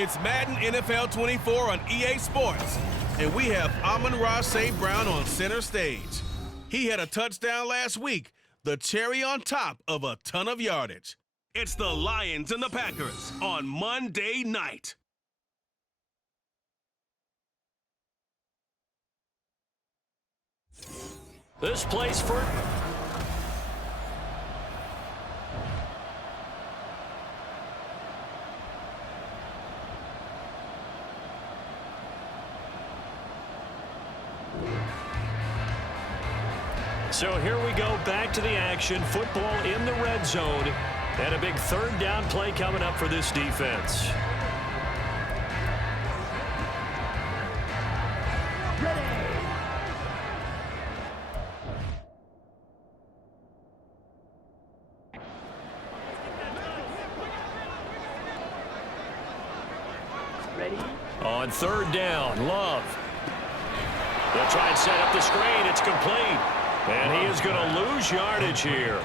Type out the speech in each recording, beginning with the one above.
It's Madden NFL 24 on EA Sports, and we have Amon-Ra St. Brown on center stage. He had a touchdown last week, the cherry on top of a ton of yardage. It's the Lions and the Packers on Monday night. This place for... So here we go, back to the action. Football in the red zone. And a big third down play coming up for this defense. Ready? On third down, Love. They'll try and set up the screen. It's complete. And he is going to lose yardage here.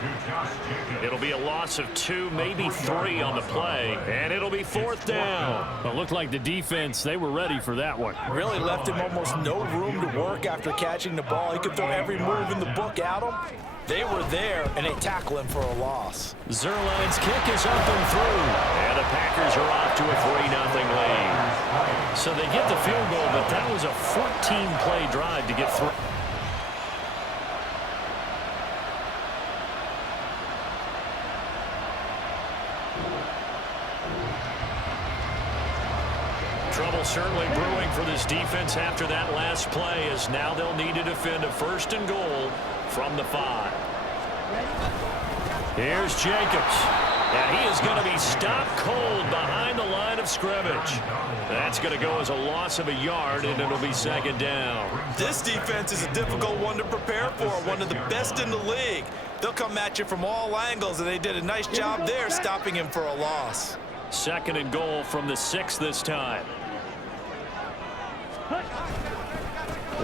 It'll be a loss of 2, maybe 3 on the play. And it'll be fourth down. It looked like the defense, they were ready for that one. Really left him almost no room to work after catching the ball. He could throw every move in the book at him. They were there, and they tackle him for a loss. Zerline's kick is up and through. And the Packers are off to a 3-0 lead. So they get the field goal, but that was a 14-play drive to get through. Trouble certainly brewing for this defense after that last play, as now they'll need to defend a 1st and goal from the 5. Here's Jacobs. And he is going to be stopped cold behind the line of scrimmage. That's going to go as a loss of a yard, and it'll be 2nd down. This defense is a difficult one to prepare for, one of the best in the league. They'll come at you from all angles, and they did a nice job there stopping him for a loss. 2nd and goal from the 6 this time.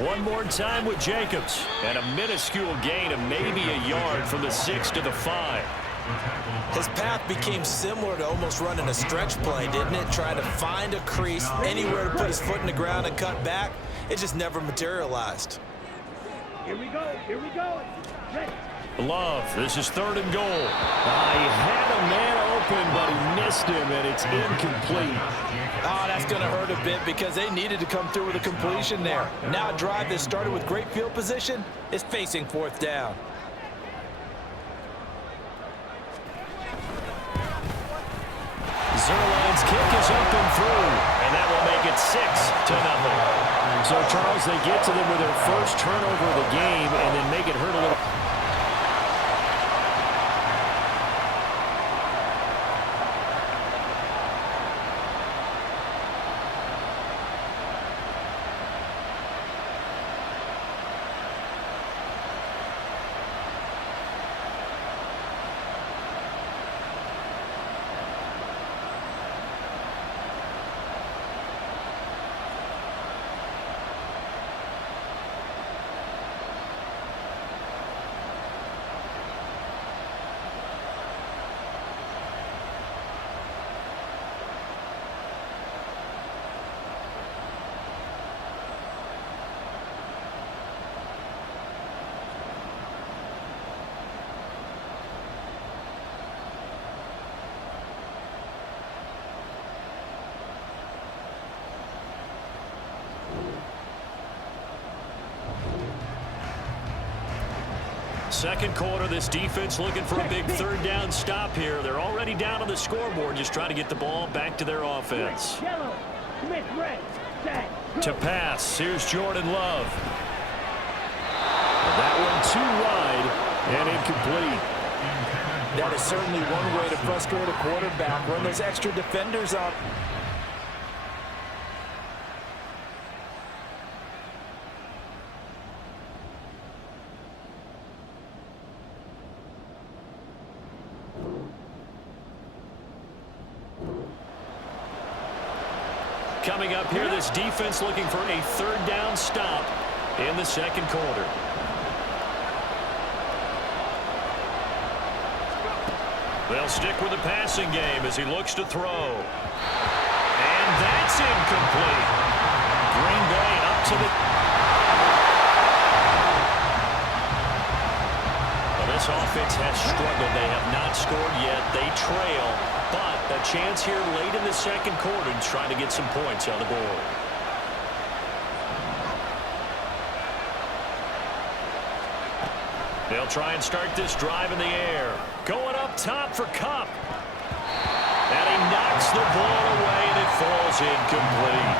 One more time with Jacobs. And a minuscule gain of maybe a yard from the 6 to the 5. His path became similar to almost running a stretch play, didn't it? Trying to find a crease, anywhere to put his foot in the ground and cut back. It just never materialized. Here we go. Here we go. Ready. Love, this is 3rd and goal. He had a man open, but he missed him, and it's incomplete. Oh, that's going to hurt a bit because they needed to come through with a completion there. Now a drive that started with great field position is facing 4th down. Zerline's kick is up and through, and that will make it 6-0. So, Charles, they get to them with their first turnover of the game and then make it hurt a little. Second quarter, this defense looking for a big 3rd down stop here. They're already down on the scoreboard, just trying to get the ball back to their offense. Yellow. Smith, red. Set. To pass, here's Jordan Love. That one too wide and incomplete. That is certainly one way to frustrate a quarterback. Run those extra defenders up. coming up here. This defense looking for a third down stop in the second quarter. They'll stick with the passing game as he looks to throw. And that's incomplete. Green Bay up to the... Well, this offense has struggled. They have not scored yet. They trail. But a chance here late in the second quarter to try to get some points on the board. They'll try and start this drive in the air. Going up top for Kupp. And he knocks the ball away, and it falls incomplete.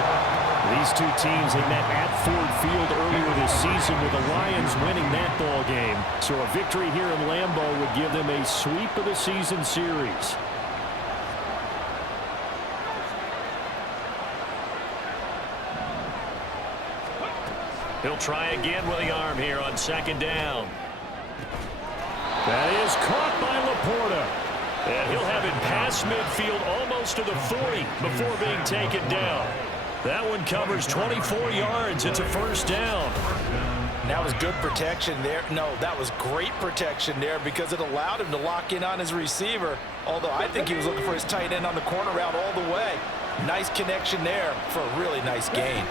These two teams, they met at Ford Field earlier this season with the Lions winning that ball game. So a victory here in Lambeau would give them a sweep of the season series. He'll try again with the arm here on second down. That is caught by Laporta. And he'll have it past midfield almost to the 40 before being taken down. That one covers 24 yards. It's a first down. That was good protection there. No, that was great protection there because it allowed him to lock in on his receiver. Although I think he was looking for his tight end on the corner route all the way. Nice connection there for a really nice gain.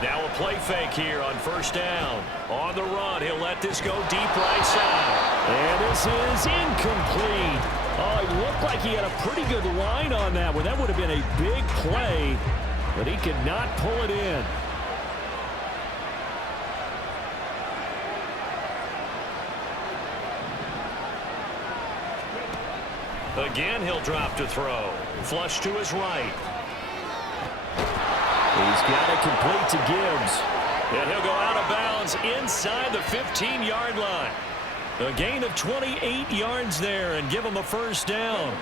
Now a play fake here on first down. On the run, he'll let this go deep right side. And this is incomplete. Oh, it looked like he had a pretty good line on that one. That would have been a big play, but he could not pull it in. Again, he'll drop to throw. Flush to his right. He's got it complete to Gibbs. And he'll go out of bounds inside the 15-yard line. A gain of 28 yards there and give him a first down.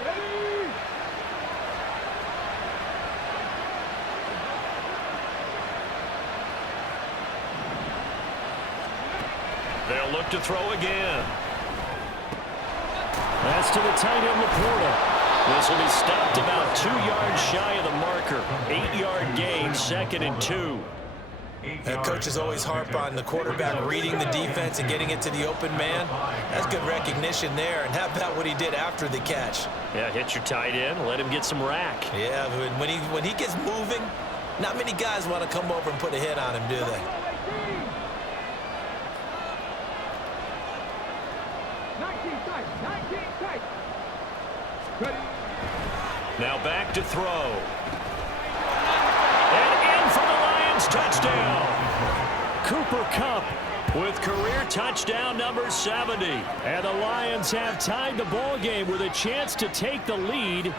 They'll look to throw again. That's to the tight end, Laporta. This will be stopped about 2 yards shy of the marker. 8-yard gain, 2nd and 2. Coaches always harp on the quarterback reading the defense and getting it to the open man. That's good recognition there. And how about what he did after the catch? Yeah, hit your tight end, let him get some rack. Yeah, when he gets moving, not many guys want to come over and put a hit on him, do they? Now back to throw. And in for the Lions touchdown. Cooper Kupp with career touchdown number 70. And the Lions have tied the ball game with a chance to take the lead.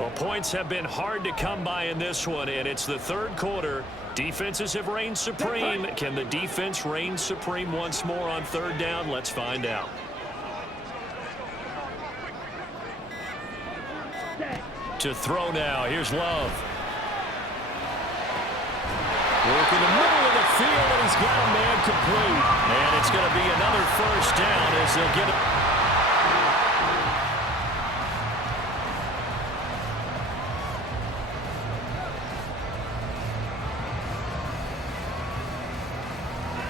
Well, points have been hard to come by in this one, and it's the third quarter. Defenses have reigned supreme. Can the defense reign supreme once more on third down? Let's find out. To throw now. Here's Love. Work in the middle of the field, and he's got a man complete. And it's going to be another first down as they'll get it.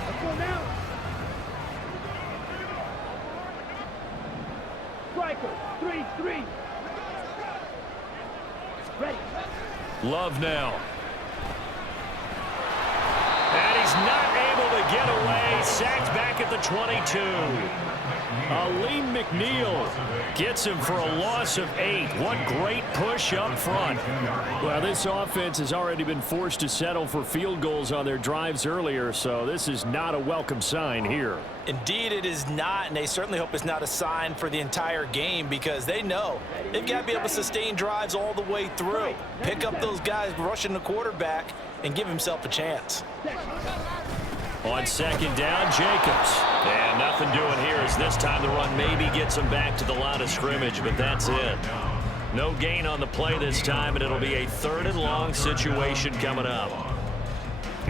Let's go now. Striker, 3-3. Ready. Love now. And he's not able to get away. Sacked back at the 22. Aleem McNeil Gets him for a loss of 8. What great push up front. Well, this offense has already been forced to settle for field goals on their drives earlier, so this is not a welcome sign here. Indeed, it is not, and they certainly hope it's not a sign for the entire game because they know they've got to be able to sustain drives all the way through. Pick up those guys rushing the quarterback and give himself a chance. On second down, Jacobs. And nothing doing here as this time the run maybe gets him back to the line of scrimmage, but that's it. No gain on the play this time, and it'll be a 3rd and long situation coming up.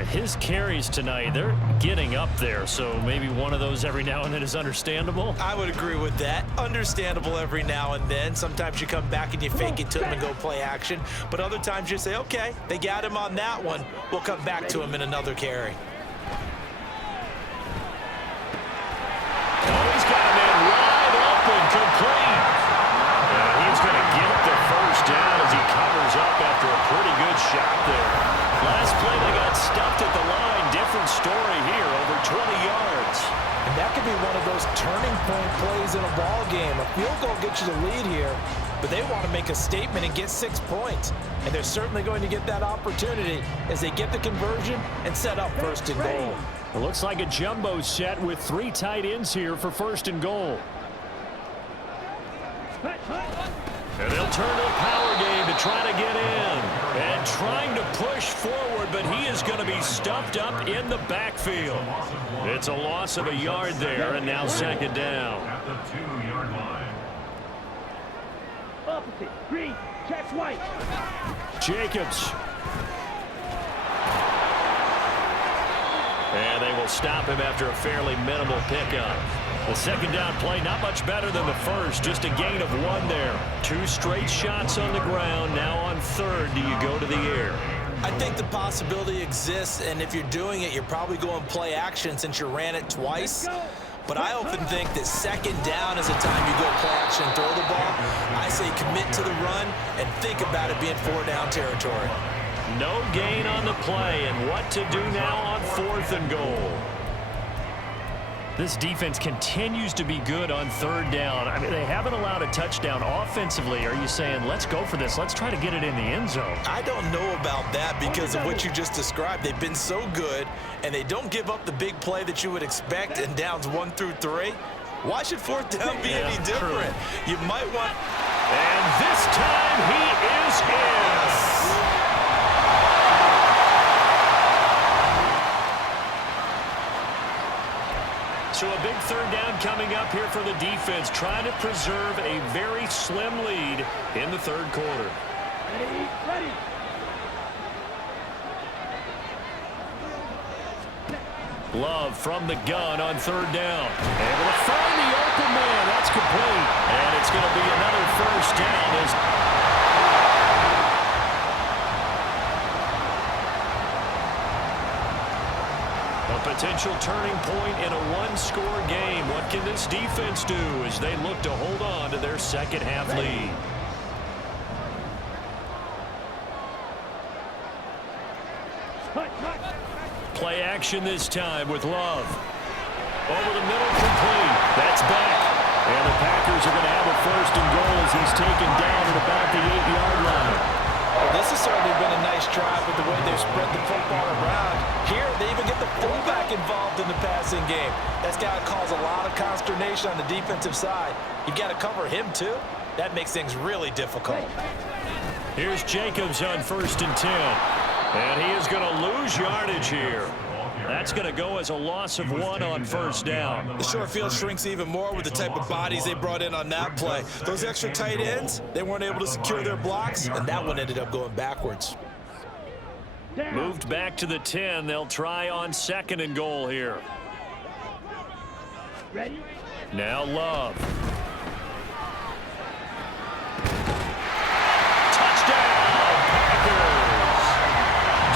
His carries tonight, they're getting up there, so maybe one of those every now and then is understandable. I would agree with that. Understandable every now and then. Sometimes you come back and you fake it to him and go play action. But other times you say, okay, they got him on that one. We'll come back to him in another carry. Oh, he's got a man wide open, complete. And he's going to get the first down as he covers up after a pretty good shot there. Last play, they got stuffed at the line. Different story here, over 20 yards. And that could be one of those turning point plays in a ball game. A field goal gets you the lead here, but they want to make a statement and get 6 points. And they're certainly going to get that opportunity as they get the conversion and set up first and goal. It looks like a jumbo set with 3 tight ends here for first and goal. And they'll turn to a power game to try to get in. And trying to push forward, but he is going to be stuffed up in the backfield. It's a loss of a yard there, and now second down. At the 2-yard line. Opposite. Green. Check white. Jacobs. And they will stop him after a fairly minimal pickup. The second down play, not much better than the first, just a gain of 1 there. 2 straight shots on the ground. Now on third, do you go to the air? I think the possibility exists, and if you're doing it, you're probably going play action since you ran it twice. But I often think that second down is the time you go play action and throw the ball. I say commit to the run and think about it being 4-down territory. No gain on the play, and what to do now on 4th and goal. This defense continues to be good on third down. I mean, they haven't allowed a touchdown offensively. Are you saying, let's go for this? Let's try to get it in the end zone. I don't know about that because of what you just described. They've been so good, and they don't give up the big play that you would expect in downs 1 through 3. Why should 4th down be any different? You might want... And this time he is in. So a big third down coming up here for the defense, trying to preserve a very slim lead in the third quarter. Ready. Love from the gun on third down. Able to find the open man. That's complete. And it's going to be another first down as potential turning point in a one-score game. What can this defense do as they look to hold on to their second half lead? Play action this time with Love. Over the middle, complete. That's back. And the Packers are going to have a first and goal as he's taken down at about the 8-yard line. Well, this has certainly been a nice drive with the way they've spread the football around. Here, they even get the fullback involved in the passing game. That's got to cause a lot of consternation on the defensive side. You got to cover him, too. That makes things really difficult. Here's Jacobs on 1st and 10. And he is going to lose yardage here. That's going to go as a loss of 1 on first down. The short field shrinks even more with the type of bodies they brought in on that play. Those extra tight ends, they weren't able to secure their blocks, and that one ended up going backwards. Moved back to the 10. They'll try on 2nd and goal here. Ready? Now Love.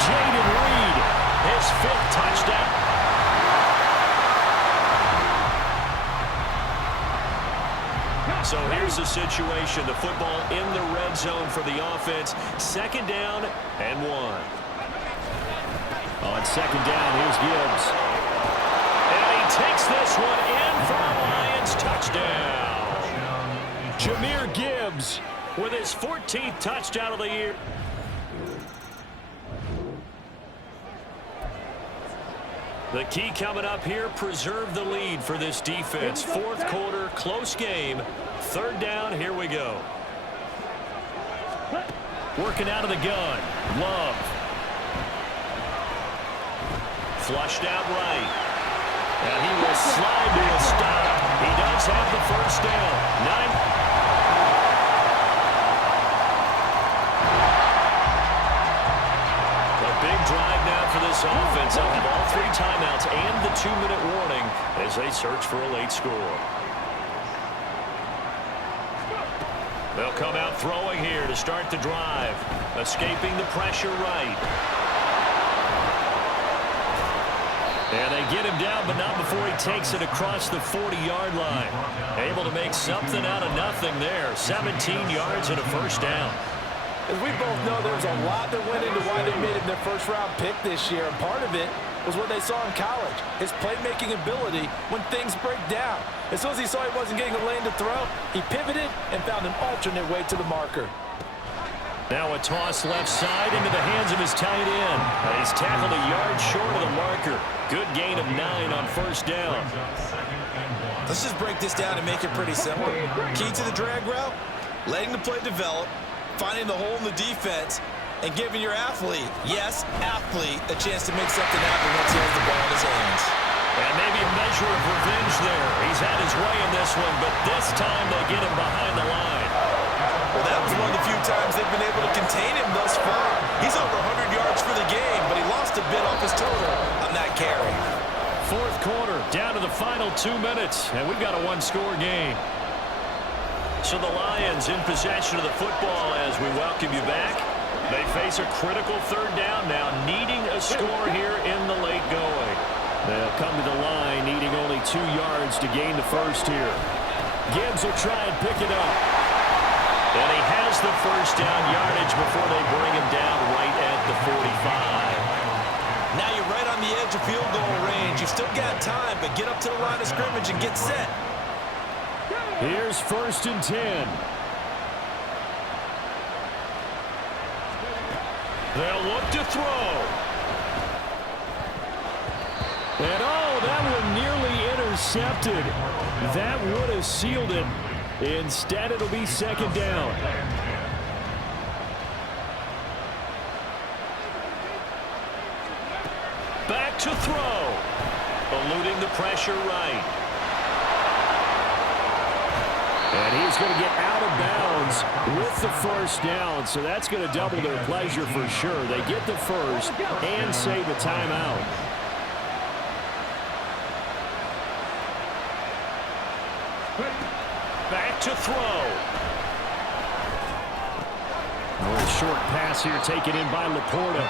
Jaden Reed, his 5th touchdown. So here's the situation. The football in the red zone for the offense. 2nd down and 1. On 2nd down, here's Gibbs. And he takes this one in for a Lions touchdown. Jahmyr Gibbs with his 14th touchdown of the year. The key coming up here, preserve the lead for this defense. 4th quarter, close game. 3rd down, here we go. Working out of the gun, Love. Flushed out right. And he will slide to a stop. He does have the first down. 9. Big drive now for this this offense, they'll have all 3 timeouts and the 2-minute warning as they search for a late score. They'll come out throwing here to start the drive. Escaping the pressure right. And they get him down, but not before he takes it across the 40-yard line. Able to make something out of nothing there. 17 yards and a first down. As we both know, there's a lot that went into why they made him their first-round pick this year, and part of it was what they saw in college, his playmaking ability when things break down. As soon as he saw he wasn't getting a lane to throw, he pivoted and found an alternate way to the marker. Now a toss left side into the hands of his tight end. He's tackled a yard short of the marker. Good gain of 9 on first down. Let's just break this down and make it pretty simple. Key to the drag route, letting the play develop, finding the hole in the defense, and giving your athlete, yes, athlete, a chance to make something happen once he has the ball in his hands. And maybe a measure of revenge there. He's had his way in this one, but this time they get him behind the line. Well, that was one of the few times they've been able to contain him thus far. He's over 100 yards for the game, but he lost a bit off his total on that carry. Fourth quarter, down to the final 2 minutes, and we've got a 1-score game. So the Lions in possession of the football as we welcome you back. They face a critical third down now, needing a score here in the late going. They'll come to the line, needing only 2 yards to gain the first here. Gibbs will try and pick it up. And he has the first down yardage before they bring him down right at the 45. Now you're right on the edge of field goal range. You've still got time, but get up to the line of scrimmage and get set. Here's 1st and 10. They'll look to throw. And oh, that one nearly intercepted. That would have sealed it. Instead, it'll be 2nd down. Back to throw. Eluding the pressure right. And he's going to get out of bounds with the first down, so that's going to double their pleasure for sure. They get the first and save a timeout. Back to throw. A short pass here taken in by Laporta.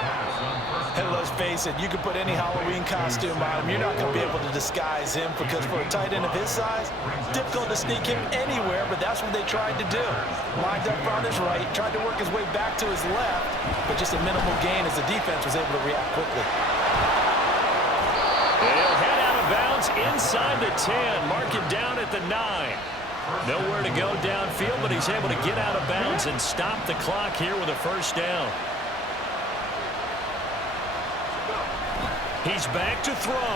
And let's face it, you can put any Halloween costume on him. You're not going to be able to disguise him because for a tight end of his size, difficult to sneak him anywhere, but that's what they tried to do. Lined up on his right, tried to work his way back to his left, but just a minimal gain as the defense was able to react quickly. They'll head out of bounds inside the 10, mark it down at the 9. Nowhere to go downfield, but he's able to get out of bounds and stop the clock here with a first down. He's back to throw.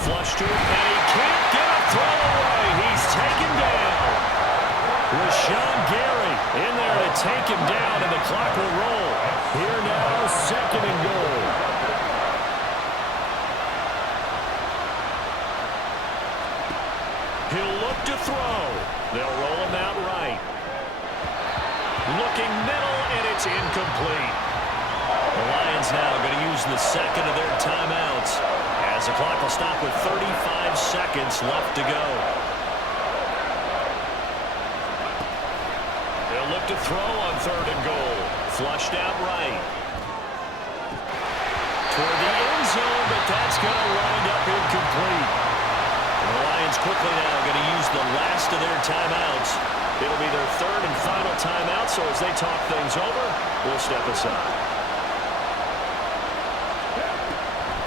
Flush to him, and he can't get a throw away. He's taken down. Rashawn Gary in there to take him down, and the clock will roll. Here now, 2nd and goal. He'll look to throw. They'll roll him out right. Looking middle, and it's incomplete. The Lions now going to use the 2nd of their timeouts as the clock will stop with 35 seconds left to go. They'll look to throw on 3rd and goal. Flushed out right. Toward the end zone, but that's going to wind up incomplete. And the Lions quickly now going to use the last of their timeouts. It'll be their 3rd and final timeout, so as they talk things over, we'll step aside.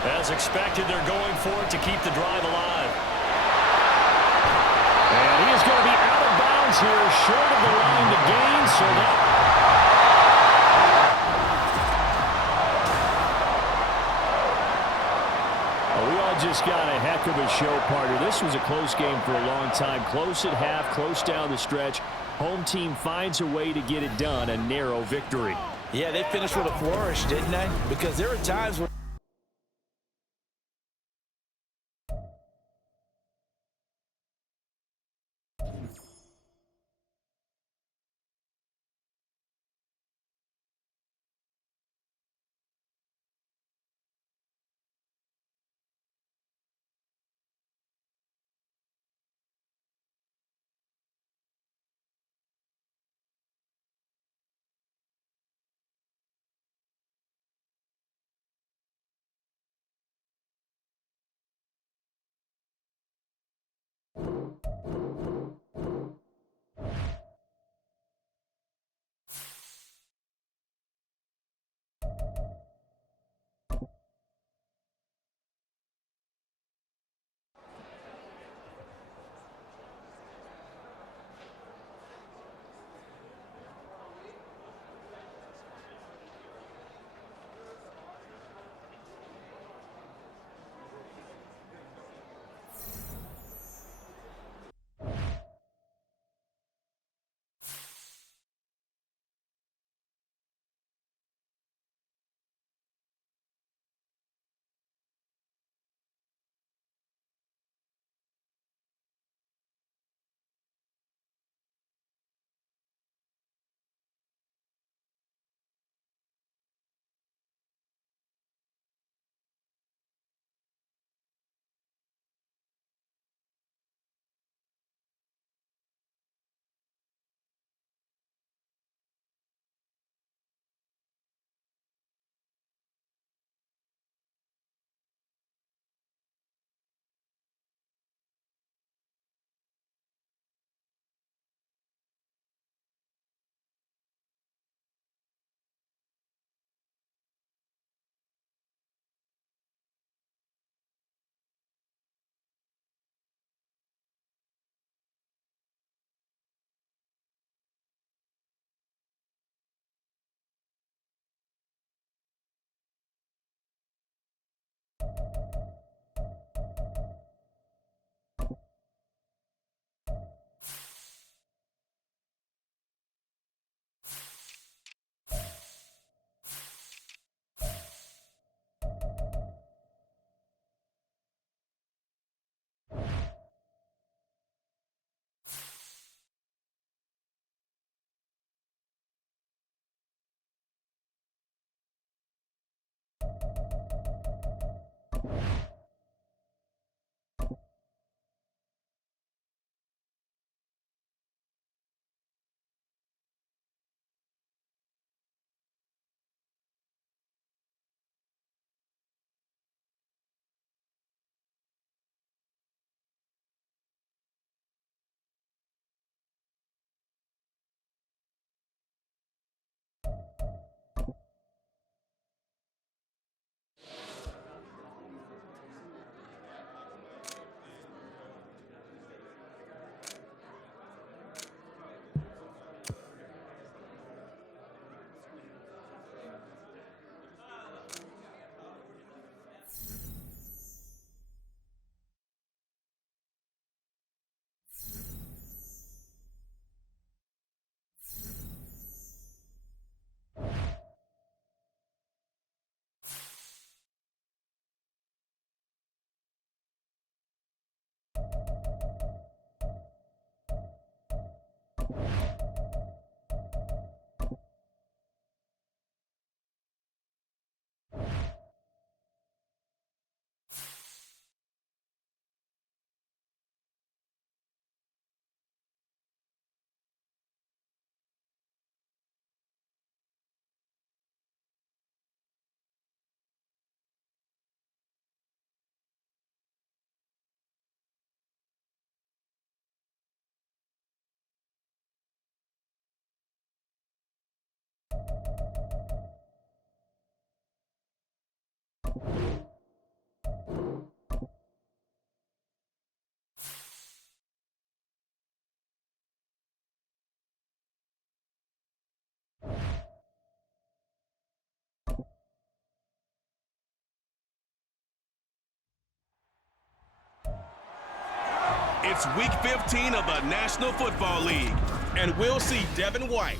As expected, they're going for it to keep the drive alive. And he is going to be out of bounds here, short of the line to gain, so that... We all just got a heck of a show, partner. This was a close game for a long time. Close at half, close down the stretch. Home team finds a way to get it done, a narrow victory. Yeah, they finished with a flourish, didn't they? Because there were times where It's Week 15 of the National Football League, and we'll see Devin White.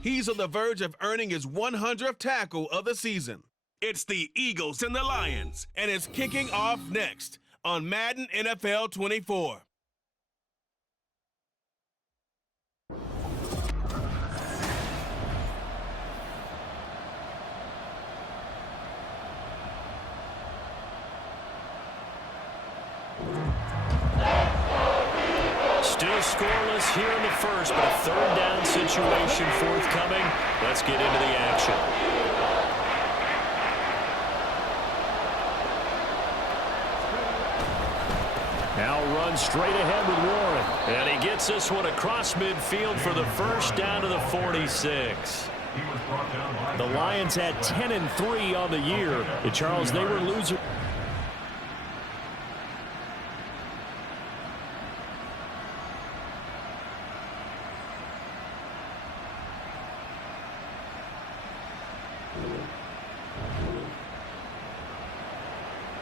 He's on the verge of earning his 100th tackle of the season. It's the Eagles and the Lions, and it's kicking off next on Madden NFL 24. Still scoreless here in the first, but a third down situation forthcoming. Let's get into the action. Now run straight ahead with Warren. And he gets this one across midfield for the first down to the 46. The Lions had 10-3 on the year. And Charles, they were losers.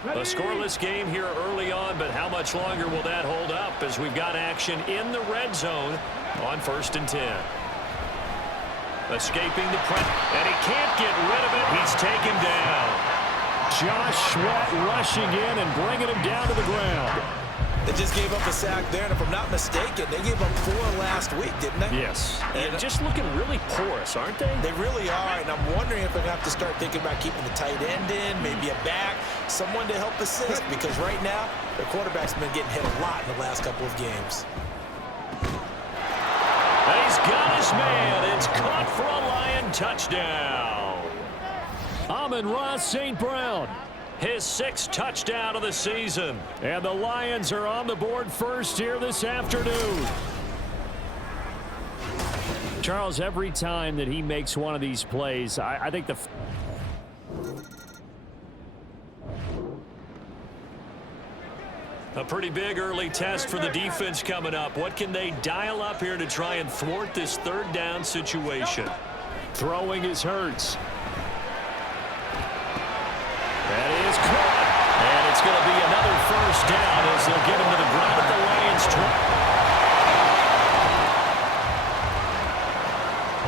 A scoreless game here early on, but how much longer will that hold up as we've got action in the red zone on 1st and 10. Escaping the press, and he can't get rid of it. He's taken down. Josh Sweat rushing in and bringing him down to the ground. They just gave up a sack there, and if I'm not mistaken, they gave up 4 last week, didn't they? Yes. And just looking really porous, aren't they? They really are, and I'm wondering if they're going to have to start thinking about keeping the tight end in, maybe a back, someone to help assist, because right now, their quarterback's been getting hit a lot in the last couple of games. And he's got his man. It's caught for a Lion touchdown. Amon-Ra St. Brown. His 6th touchdown of the season. And the Lions are on the board first here this afternoon. Charles, every time that he makes one of these plays, I think the... A pretty big early test for the defense coming up. What can they dial up here to try and thwart this 3rd down situation? Throwing is Hurts. That is caught. And it's going to be another first down as they'll get him to the ground at the Lions' 20.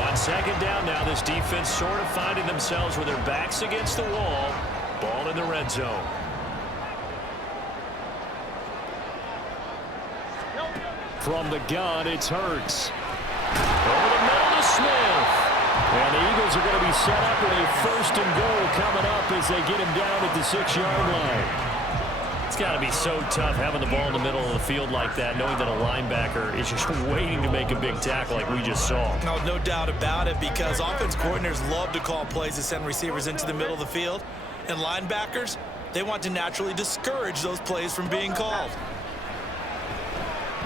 On 2nd down now, this defense sort of finding themselves with their backs against the wall. Ball in the red zone. From the gun, it's Hurts. Over the middle to Smith. And the Eagles are going to be set up with a 1st and goal coming up as they get him down at the 6-yard line. It's got to be so tough having the ball in the middle of the field like that, knowing that a linebacker is just waiting to make a big tackle like we just saw. No doubt about it, because offense coordinators love to call plays to send receivers into the middle of the field. And linebackers, they want to naturally discourage those plays from being called.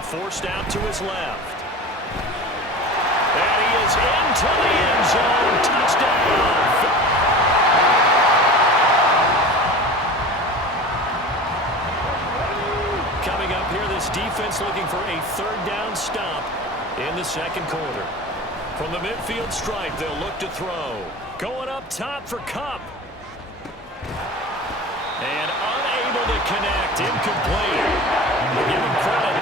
Forced out to his left. And he is into the end zone. Touchdown. Coming up here, this defense looking for a 3rd down stop in the 2nd quarter. From the midfield stripe, they'll look to throw. Going up top for Kupp. And unable to connect. Incomplete. We'll give him credit.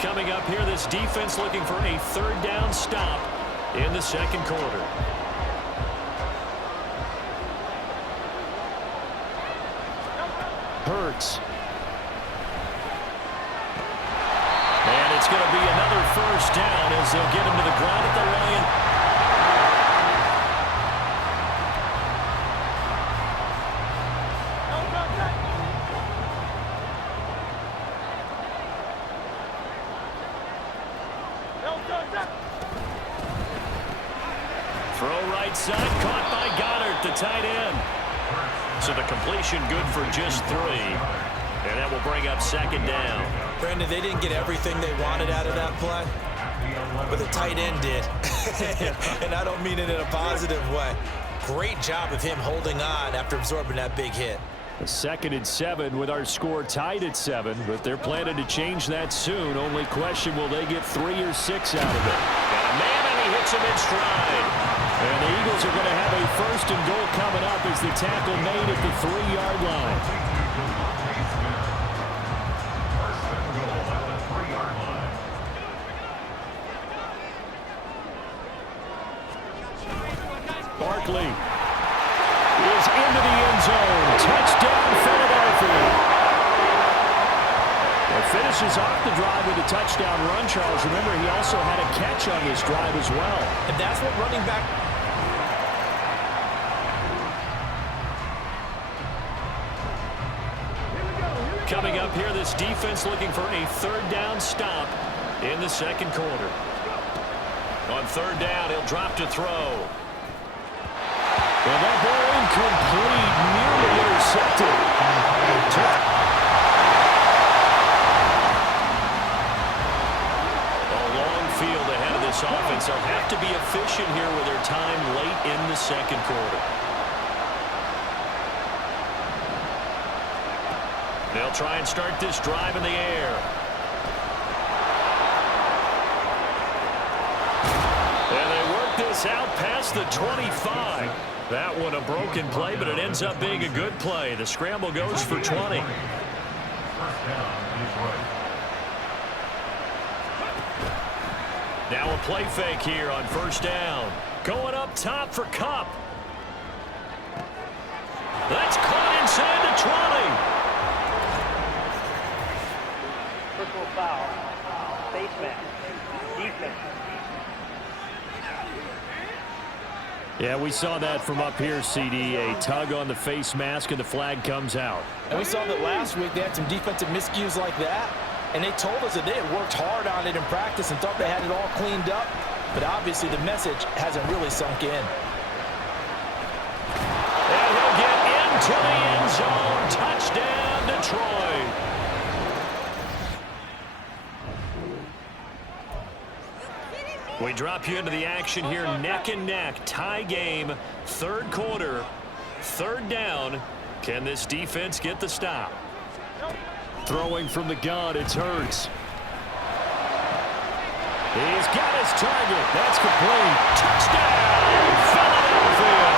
Coming up here, this defense looking for a 3rd down stop in the 2nd quarter. Hurts. And it's going to be another first down as they'll get him to the ground at the line. Throw right side, caught by Goddard, the tight end. So the completion good for just 3. And that will bring up 2nd down. Brandon, they didn't get everything they wanted out of that play, but the tight end did. And I don't mean it in a positive way. Great job of him holding on after absorbing that big hit. A 2nd and 7 with our score tied at 7, but they're planning to change that soon. Only question, will they get 3 or 6 out of it? Got a man, and he hits him in stride. And the Eagles are going to have a 1st and goal coming up as the tackle made at the 3-yard line. Barkley is into the end zone. Touchdown, Philadelphia. It finishes off the drive with a touchdown run, Charles. Remember, he also had a catch on this drive as well. And that's what running back... Coming up here, this defense looking for a 3rd down stop in the 2nd quarter. On 3rd down, he'll drop to throw. Well, that ball incomplete, nearly intercepted. A long field ahead of this offense. They'll have to be efficient here with their time late in the 2nd quarter. They'll try and start this drive in the air. And they work this out past the 25. That one a broken play, but it ends up being a good play. The scramble goes for 20. Now a play fake here on 1st down. Going up top for Kupp. That's caught inside the 20. Personal foul. Face mask. Defense. Yeah, we saw that from up here, CD. A tug on the face mask, and the flag comes out. And we saw that last week they had some defensive miscues like that, and they told us that they had worked hard on it in practice and thought they had it all cleaned up, but obviously the message hasn't really sunk in. And he'll get into the end zone. Touchdown, Detroit. We drop you into the action here, neck and neck, tie game, 3rd quarter, 3rd down. Can this defense get the stop? Throwing from the gun, it's Hurts. He's got his target. That's complete. Touchdown, Philadelphia.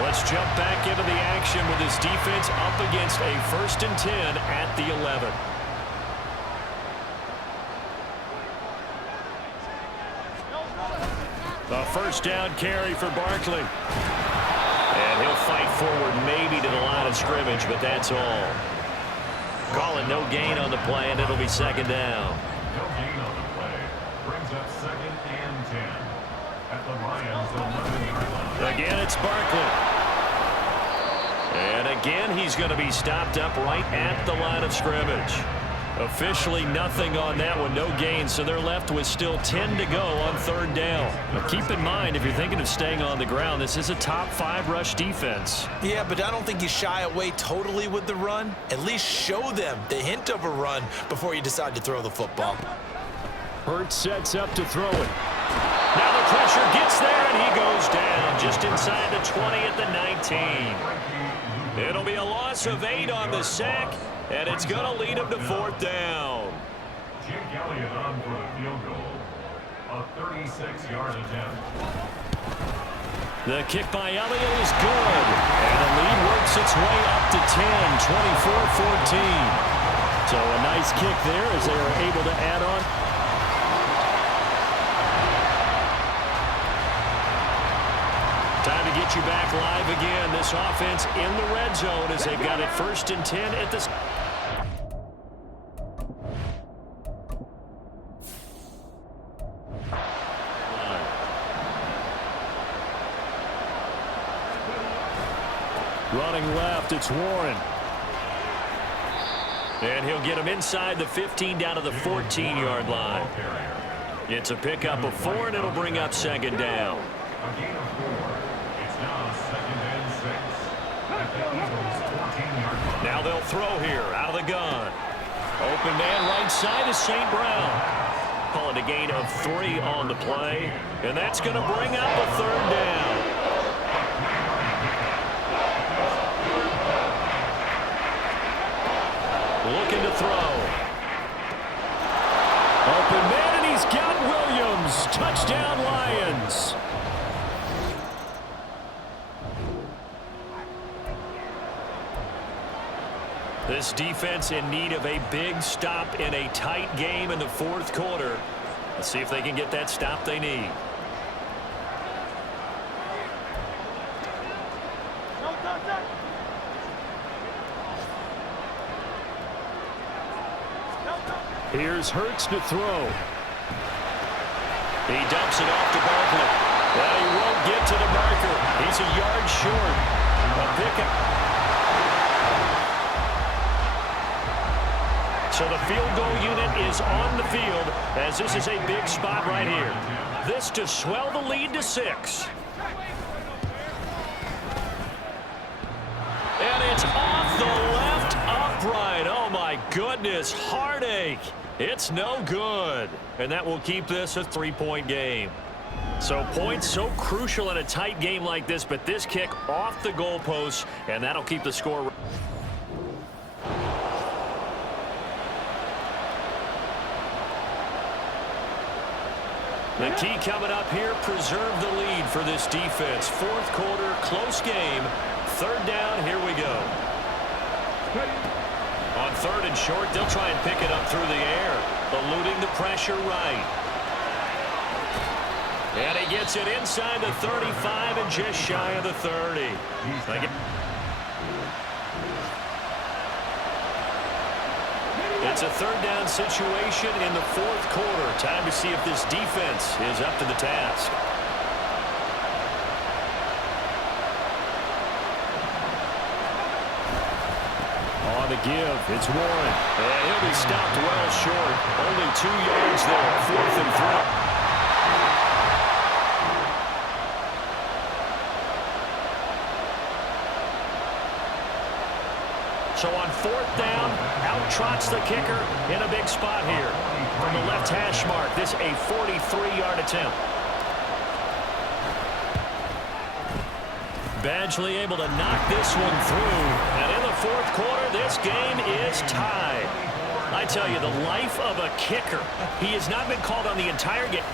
Let's jump back into the action with this defense up against a 1st and 10 at the 11. A 1st down carry for Barkley. And he'll fight forward maybe to the line of scrimmage, but that's all. Calling no gain on the play, and it'll be 2nd down. No gain on the play. Brings up 2nd and 10. At the Lions' 11-yard line. Again, it's Barkley. And again, he's going to be stopped up right at the line of scrimmage. Officially nothing on that one, no gain, so they're left with still 10 to go on 3rd down. But keep in mind, if you're thinking of staying on the ground, this is a top 5 rush defense. Yeah, but I don't think you shy away totally with the run. At least show them the hint of a run before you decide to throw the football. Hurts sets up to throw it. Now the pressure gets there, and he goes down just inside the 20 at the 19. It'll be a loss of 8 on the sack, and it's going to lead him to 4th down. Jake Elliott on for the field goal. A 36-yard attempt. The kick by Elliott is good. And the lead works its way up to 10, 24-14. So a nice kick there as they are able to add on. Time to get you back live again. This offense in the red zone as they've got it 1st and 10 at the... Running left, it's Warren. And he'll get him inside the 15 down to the 14-yard line. It's a pickup of 4, and it'll bring up 2nd down. A gain of 4. It's now 2nd and 6. at the Eagles' 14-yard line. Now they'll throw here out of the gun. Open man right side is St. Brown. Call it a gain of 3 on the play. And that's going to bring up a 3rd down. Looking to throw. Open man, and he's got Williams. Touchdown, Lions. This defense in need of a big stop in a tight game in the 4th quarter. Let's see if they can get that stop they need. Here's Hurts to throw. He dumps it off to Barkley. Well, he won't get to the marker. He's a yard short. A pickup. So the field goal unit is on the field as this is a big spot right here. This to swell the lead to 6. And it's off the left upright. Oh, my goodness. Heartache. It's no good. And that will keep this a 3-point game. So points so crucial in a tight game like this, but this kick off the goalpost, and that'll keep the score. The key coming up here, preserve the lead for this defense. 4th quarter, close game. 3rd down, here we go. On 3rd and short, they'll try and pick it up through the air, eluding the pressure right. And he gets it inside the 35 and just shy of the 30. It's a 3rd down situation in the 4th quarter. Time to see if this defense is up to the task. On the give, it's Warren. And he'll be stopped well short. Only 2 yards there, 4th and 3. So on 4th down, out trots the kicker in a big spot here. From the left hash mark, this a 43-yard attempt. Badgley able to knock this one through. And in the 4th quarter, this game is tied. I tell you, the life of a kicker. He has not been called on the entire game.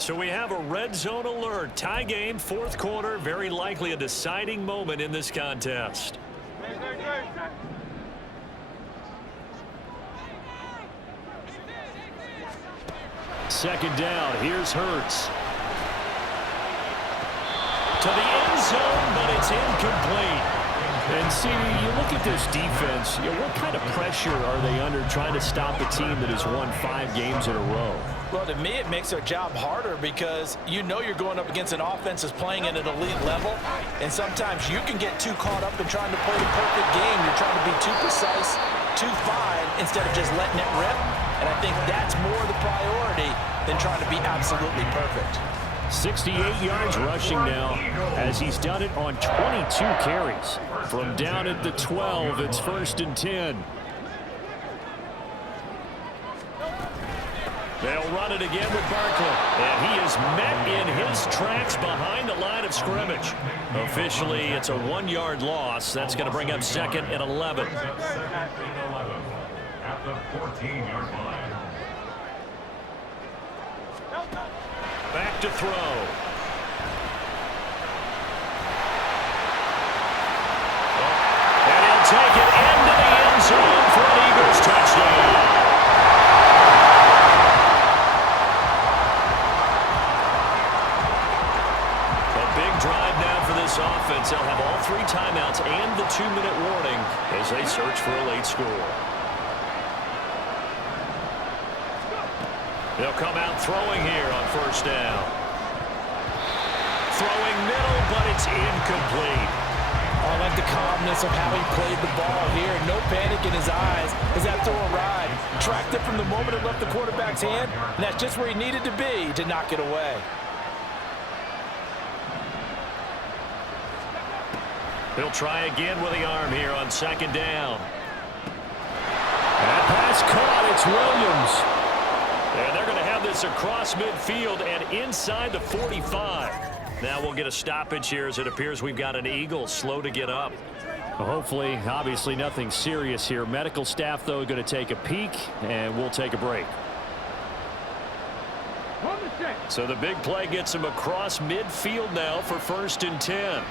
So we have a red zone alert. Tie game, 4th quarter. Very likely a deciding moment in this contest. Second down, here's Hurts. To the end zone, but it's incomplete. And see, you look at this defense, what kind of pressure are they under trying to stop a team that has won 5 games in a row? Well, to me, it makes their job harder because you know you're going up against an offense that's playing at an elite level, and sometimes you can get too caught up in trying to play the perfect game. You're trying to be too precise, too fine, instead of just letting it rip. And I think that's more the priority than trying to be absolutely perfect. 68 yards rushing now as he's done it on 22 carries. From down at the 12, it's 1st and 10. They'll run it again with Barkley. And he is met in his tracks behind the line of scrimmage. Officially, it's a 1-yard loss. That's going to bring up 2nd and 11. At the 14-yard line. Back to throw. And he'll take it into the end zone for an Eagles touchdown. A big drive now for this offense. They'll have all 3 timeouts and the 2-minute warning as they search for a late score. They'll come out throwing here on 1st down. Throwing middle, but it's incomplete. I like the calmness of how he played the ball here. No panic in his eyes as that throw arrived. Tracked it from the moment it left the quarterback's hand, and that's just where he needed to be to knock it away. He'll try again with the arm here on 2nd down. That pass caught. It's Williams. And they're going to have this across midfield and inside the 45. Now we'll get a stoppage here as it appears we've got an Eagle slow to get up. Well, hopefully, obviously nothing serious here. Medical staff, though, going to take a peek, and we'll take a break. So the big play gets him across midfield now for 1st and 10.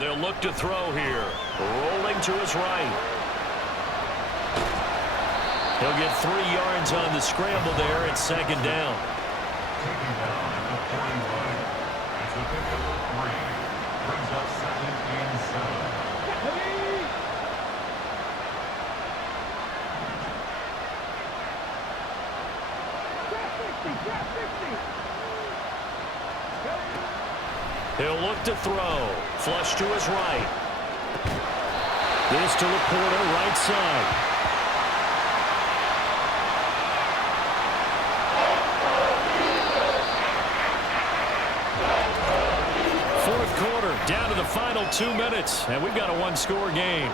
They'll look to throw here. Rolling to his right. He'll get 3 yards on the scramble there at 2nd down. Taken down at the 41. It's a pickup of 3. Brings up 2nd and 7. He'll look to throw. Flush to his right. This to Laporta, right side. Fourth quarter, down to the final 2 minutes, and we've got a 1-score game.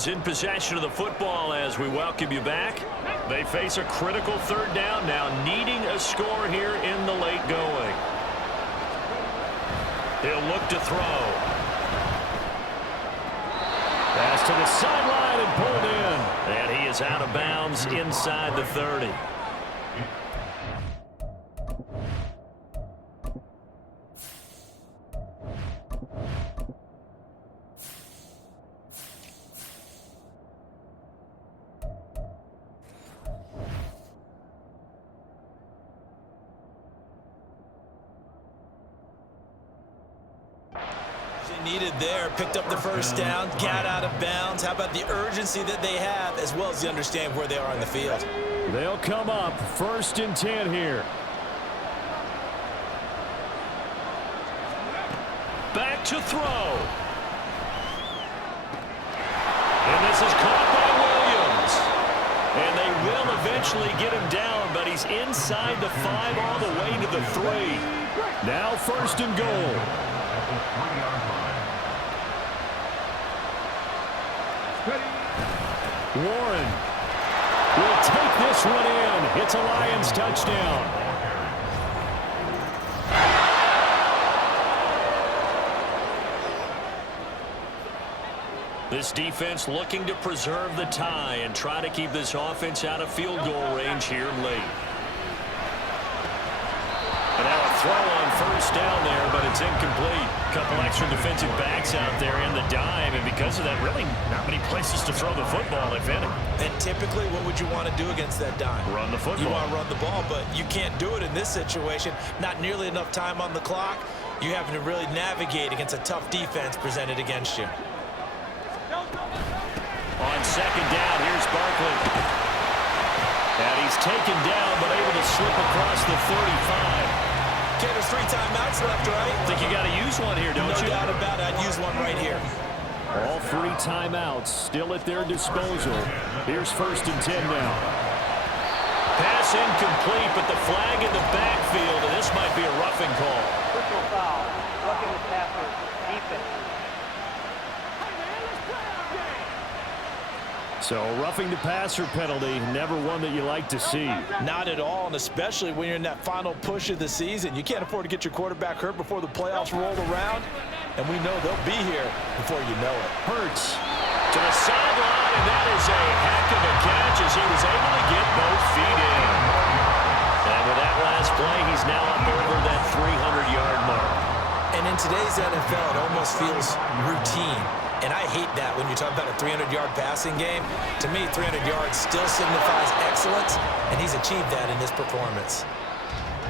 Lions in possession of the football as we welcome you back. They face a critical third down now, needing a score here in the late going. He'll look to throw. Pass to the sideline and pulled in. And he is out of bounds inside the 30. Needed there, picked up the first down, got out of bounds. How about the urgency that they have, as well as the understand where they are on the field? They'll come up 1st and 10 here. Back to throw. And this is caught by Williams. And they will eventually get him down, but he's inside the 5 all the way to the 3. Now 1st and goal. Warren will take this one in. It's a Lions touchdown. This defense looking to preserve the tie and try to keep this offense out of field goal range here late. And now a throw on 1st down there, but it's incomplete. Couple extra defensive backs out there in the dime, and because of that, really not many places to throw the football, if any. And typically, what would you want to do against that dime? Run the football. You want to run the ball, but you can't do it in this situation. Not nearly enough time on the clock. You having to really navigate against a tough defense presented against you. On 2nd down, here's Barkley. And he's taken down, but able to slip across the 35. Okay, there's 3 timeouts left, right? I think you got to use one here, don't you? No doubt about it. I'd use one right here. All 3 timeouts still at their disposal. Here's 1st and 10 now. Pass incomplete, but the flag in the backfield, and this might be a roughing call. Personal foul. Roughing the passer. Defense. So roughing the passer penalty, never one that you like to see. Not at all, and especially when you're in that final push of the season. You can't afford to get your quarterback hurt before the playoffs roll around, and we know they'll be here before you know it. Hurts to the sideline, and that is a heck of a catch as he was able to get both feet in. And with that last play, he's now up over that 300-yard mark. And in today's NFL, it almost feels routine. And I hate that when you talk about a 300-yard passing game. To me, 300 yards still signifies excellence, and he's achieved that in this performance.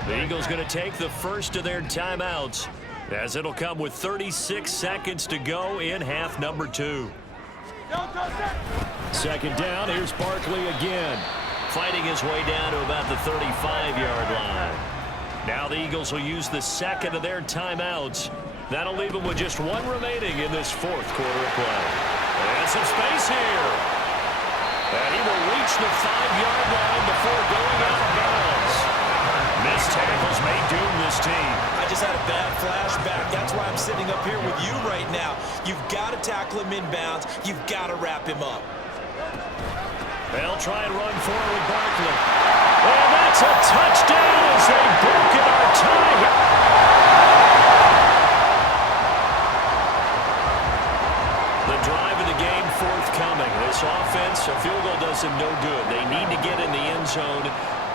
The Eagles going to take the first of their timeouts, as it'll come with 36 seconds to go in half number 2. 2nd down, here's Barkley again. Fighting his way down to about the 35-yard line. Now the Eagles will use the 2nd of their timeouts. That'll leave him with just 1 remaining in this 4th quarter of play. And some space here. And he will reach the 5-yard line before going out of bounds. Missed tackles may doom this team. I just had a bad flashback. That's why I'm sitting up here with you right now. You've got to tackle him inbounds. You've got to wrap him up. They'll try and run forward with Barkley. And that's a touchdown as they broken our tie. Forthcoming. This offense, a field goal does them no good. They need to get in the end zone.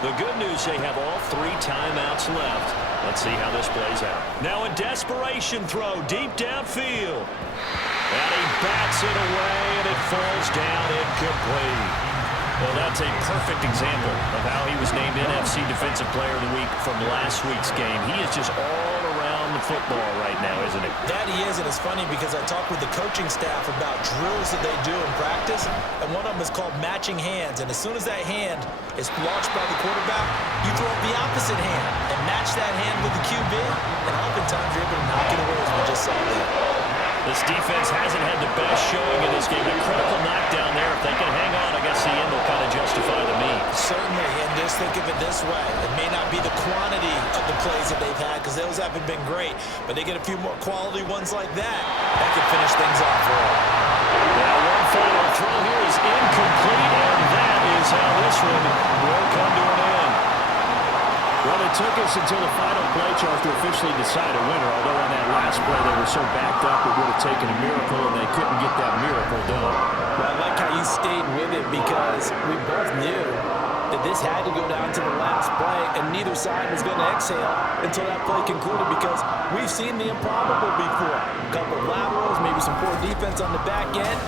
The good news, they have all 3 timeouts left. Let's see how this plays out. Now a desperation throw deep downfield. And he bats it away, and it falls down incomplete. Well, that's a perfect example of how he was named NFC Defensive Player of the Week from last week's game. He is just all around the football right now, isn't he? That he is, and it's funny because I talked with the coaching staff about drills that they do in practice, and one of them is called matching hands. And as soon as that hand is launched by the quarterback, you throw up the opposite hand and match that hand with the QB, and oftentimes you're able to knock it away, as we just saw there. This defense hasn't had the best showing in this game. A critical knockdown there. If they can hang on, I guess the end will kind of justify the means. Certainly, and just think of it this way. It may not be the quantity of the plays that they've had, because those haven't been great, but they get a few more quality ones like that. That could finish things off for them. Now one final throw here is incomplete, and that is how this one will come to an end. Well, it took us until the final play charge to officially decide a winner, although on that last play they were so backed up it would have taken a miracle, and they couldn't get that miracle done. Well, I like how you stayed with it because we both knew that this had to go down to the last play, and neither side was going to exhale until that play concluded because we've seen the improbable before. A couple of laterals, maybe some poor defense on the back end,